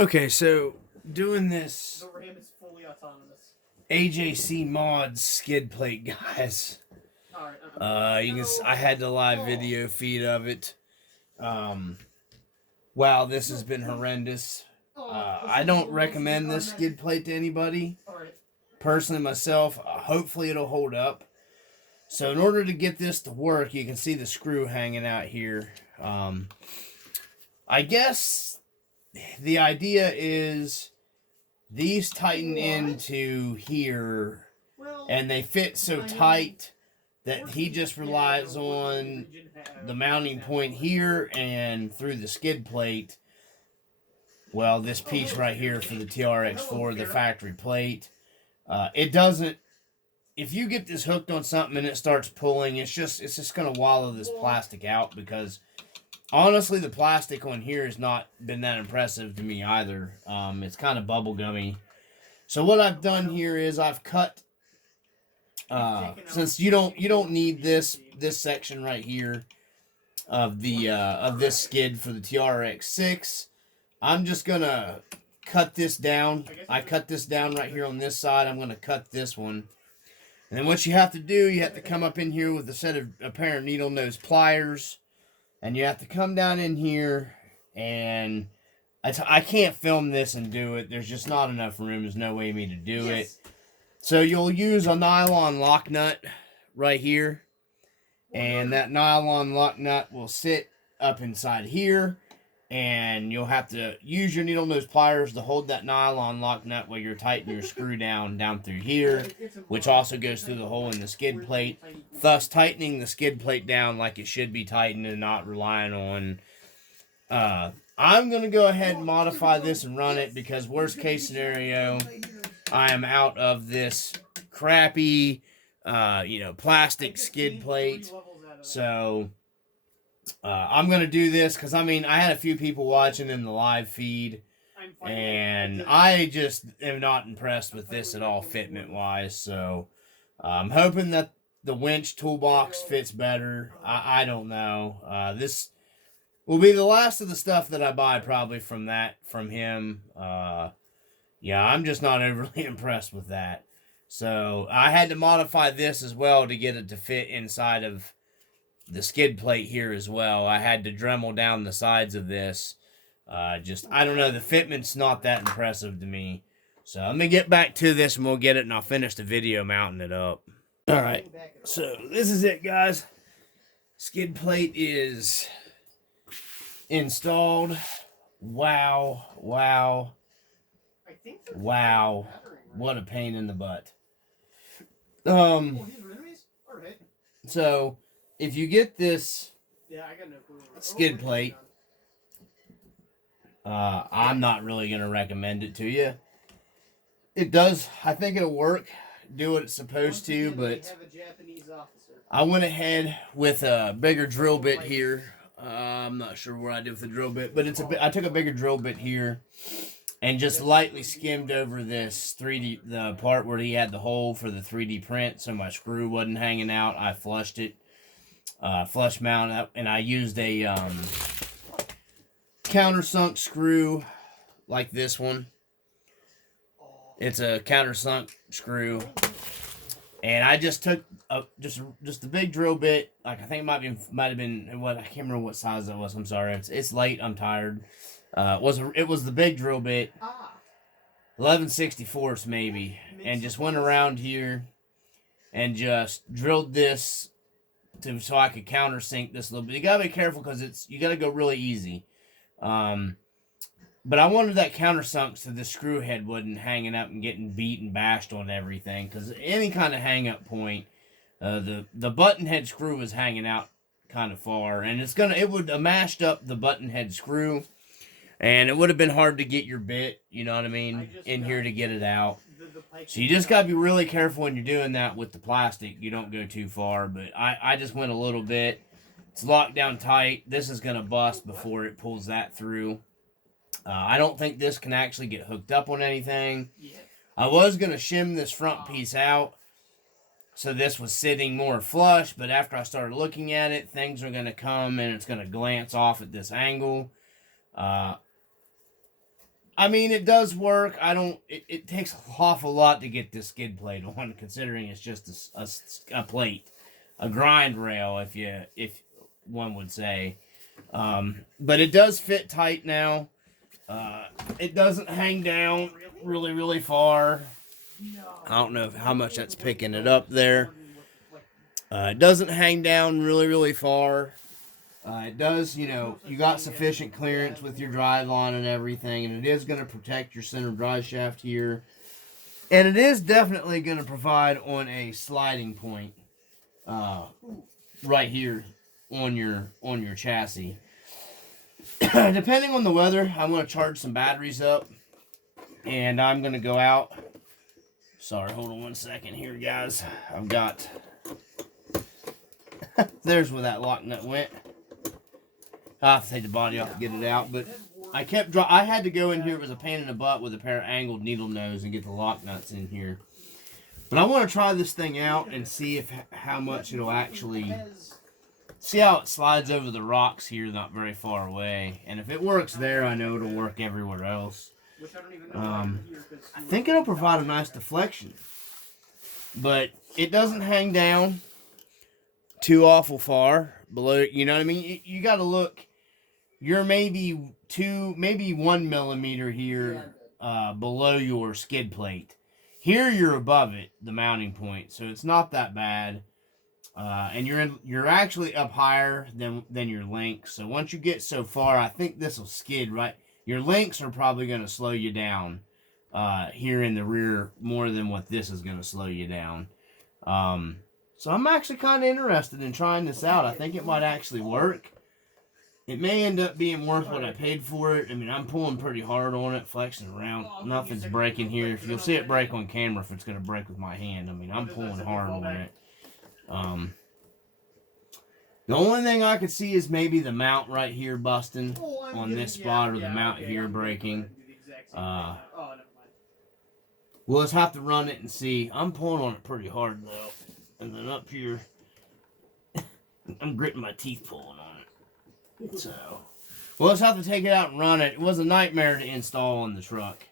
Okay, so doing this The Ram is fully autonomous. Ajcmods skid plate, guys. Alright, You can. I had the live video feed of it. Wow, this has been horrendous. I don't recommend this skid plate to anybody. Alright. Personally, myself, hopefully it'll hold up. So in order to get this to work, you can see the screw hanging out here. I guess the idea is these tighten into here, and they fit so tight that he just relies on the mounting point here and through the skid plate. Well, this piece right here for the TRX4, the factory plate, it doesn't. If you get this hooked on something and it starts pulling, it's just gonna wallow this plastic out, because honestly, the plastic on here has not been that impressive to me either. It's kind of bubblegummy. So what I've done here is I've cut. Since you don't need this section right here of this skid for the TRX6, I'm just gonna cut this down. I cut this down right here on this side. I'm gonna cut this one. And then what you have to do, you have to come up in here with a pair of needle nose pliers. And you have to come down in here, and I can't film this and do it. There's just not enough room. There's no way for me to do it. So you'll use a nylon lock nut right here. And that nylon lock nut will sit up inside here. And you'll have to use your needle nose pliers to hold that nylon lock nut while you're tightening your screw down through here, which also goes through the hole in the skid plate, thus tightening the skid plate down like it should be tightened and not relying on. I'm going to go ahead and modify this and run it, because worst case scenario, I am out of this crappy, plastic skid plate. So I'm going to do this because, I had a few people watching in the live feed, and I just am not impressed with this at all fitment-wise. So I'm hoping that the winch toolbox fits better. I don't know. This will be the last of the stuff that I buy probably from him. Yeah, I'm just not overly impressed with that. So I had to modify this as well to get it to fit inside of the skid plate here as well. I had to Dremel down the sides of this. I don't know, the fitment's not that impressive to me. So let me get back to this and we'll get it, and I'll finish the video mounting it up. Alright, so this is it, guys. Skid plate is installed. Wow. What a pain in the butt. So if you get this skid plate, I'm not really going to recommend it to you. It does, I think it'll work, do what it's supposed to, but I went ahead with a bigger drill bit here. I'm not sure what I did with the drill bit, but I took a bigger drill bit here and just lightly skimmed over this the part where he had the hole for the 3D print, so my screw wasn't hanging out. I flushed it. Flush mount up, and I used a countersunk screw like this one. It's a countersunk screw, and I just took just a big drill bit. Like, I think it might have been what, I can't remember what size it was. I'm sorry, it's late. I'm tired. It was the big drill bit, 11/64 maybe, and just went around here and just drilled this so I could countersink this a little bit. You gotta be careful because you gotta go really easy. But I wanted that countersunk so the screw head wasn't hanging up and getting beat and bashed on everything. Because any kind of hang up point, the button head screw was hanging out kind of far, and it would have mashed up the button head screw, and it would have been hard to get your bit, you know what I mean, in here to get it out. So you just got to be really careful when you're doing that with the plastic. You don't go too far, but I just went a little bit. It's locked down tight. This is going to bust before it pulls that through. I don't think this can actually get hooked up on anything. I was going to shim this front piece out so this was sitting more flush, but after I started looking at it, things are going to come and it's going to glance off at this angle. I mean, it does work. I don't. It takes an awful lot to get this skid plate on, considering it's just a plate, a grind rail, if one would say. But it does fit tight now. It doesn't hang down really far. I don't know how much that's picking it up there. It doesn't hang down really far. It does, you got sufficient clearance with your drive line and everything, and it is going to protect your center drive shaft here. And it is definitely going to provide on a sliding point right here on your chassis. Depending on the weather, I'm going to charge some batteries up, and I'm going to go out. Sorry, hold on one second here, guys. I've got... There's where that lock nut went. I have to take the body off to get it out, but I had to go in here. It was a pain in the butt with a pair of angled needle nose and get the lock nuts in here. But I want to try this thing out and see how much it'll actually... See how it slides over the rocks here, not very far away. And if it works there, I know it'll work everywhere else. I think it'll provide a nice deflection. But it doesn't hang down too awful far below, you know what I mean? You got to look. You're maybe 1 millimeter here below your skid plate. Here you're above it, the mounting point, so it's not that bad. And you're actually up higher than your links. So once you get so far, I think this will skid right. Your links are probably going to slow you down here in the rear more than what this is going to slow you down. So I'm actually kind of interested in trying this out. I think it might actually work. It may end up being worth what I paid for it. I mean, I'm pulling pretty hard on it, flexing around. Nothing's breaking here. If you'll see it break on camera, if it's going to break with my hand. I mean, I'm pulling hard on it. The only thing I could see is maybe the mount right here busting on this spot, or the mount here breaking. We'll just have to run it and see. I'm pulling on it pretty hard though. And then up here, I'm gritting my teeth pulling on it. So, we'll just have to take it out and run it. It was a nightmare to install on the truck.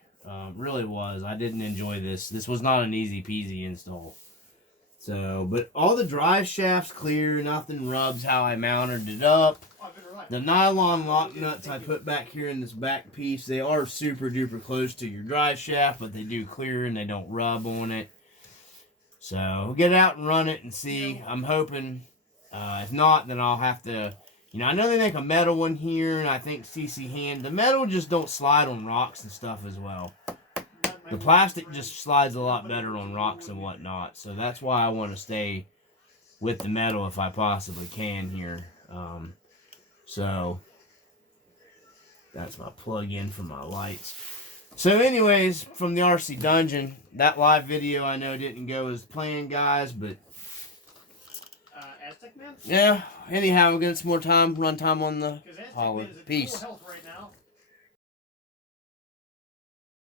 Really was. I didn't enjoy this. This was not an easy peasy install. So, but all the drive shafts clear. Nothing rubs how I mounted it up. The nylon lock nuts I put back here in this back piece, they are super duper close to your drive shaft, but they do clear and they don't rub on it. So, we'll get out and run it and see. I'm hoping, if not, then I'll have to, I know they make a metal one here, and I think CC Hand. The metal just don't slide on rocks and stuff as well. The plastic just slides a lot better on rocks and whatnot. So, that's why I want to stay with the metal if I possibly can here. So, that's my plug-in for my lights. So anyways, from the RC Dungeon, that live video I know didn't go as planned, guys, but... Aztec Man? Yeah, anyhow, we'll get some more time, run time on the holiday. Peace.